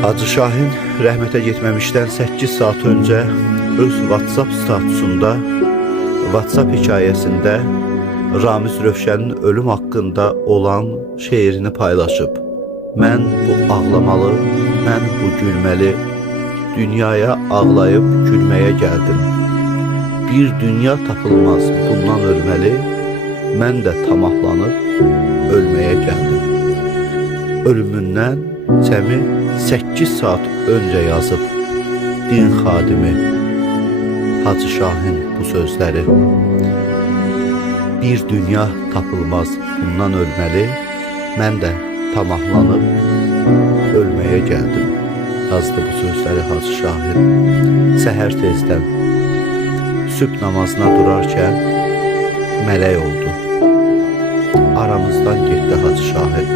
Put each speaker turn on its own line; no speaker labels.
Hacı Şahin rəhmətə getməmişdən 8 saat öncə öz WhatsApp statusunda WhatsApp hekayəsində Ramiz Rövşənin ölüm haqqında olan şeirini paylaşıb. Mən bu ağlamalı, mən bu gülməli, dünyaya ağlayıb gülməyə gəldim. Bir dünya tapılmaz bundan ölməli, mən də tamahlanıb ölməyə gəldim. Ölümündən cəmi 8 saat öncə yazıb din xadimi Hacı Şahin bu sözləri. Bir dünya tapılmaz bundan ölməli, mən də tamahlanıb ölməyə gəldim. Yazdı bu sözləri Hacı Şahin. Səhər tezdən sübh namazına durarkən mələk oldu. Aramızdan getdi Hacı Şahin.